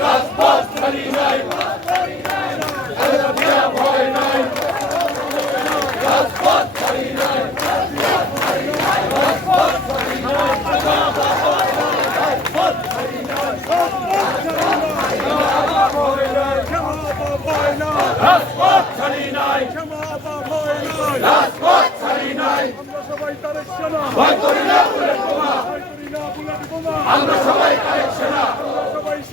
রাজপথ খালি নাই প্রেম হয় নাই রাজপথ খালি নাই রাজপথ খালি নাই রাজপথ খালি নাই রাজপথ খালি নাই রাজপথ খালি নাই আমরা সবাই তারেক সেনা ভয় করি না বুলেট বোমা আমরা সবাই তারেক সেনা।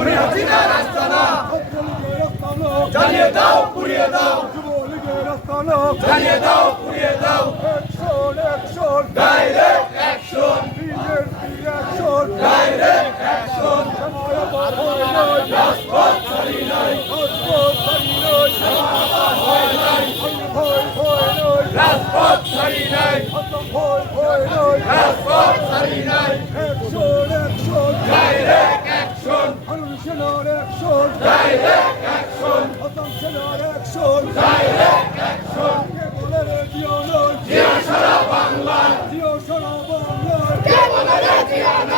পুড়ে হাসিনা রাস্তানা জ্বালিয়ে দাও পুড়িয়ে দাও। যুবলীগের রাস্তানা জ্বালিয়ে দাও পুড়িয়ে দাও। Action action direct action BJP action direct action রাজপথ action. Direct action. Asansiyonel action. Direct action. কে বলে রে জিয়ানর জিয়া সারা বাংলা জিয়া সারা বাংলা কে বলে রে জিয়ানর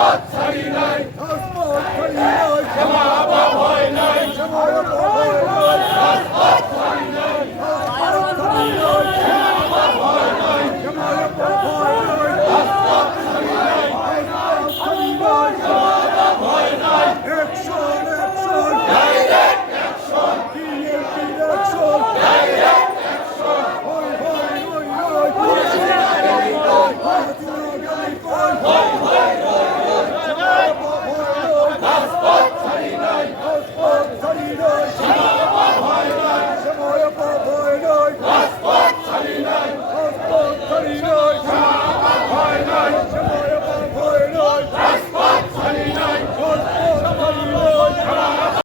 হাত ছাড়ি নাই। Come on.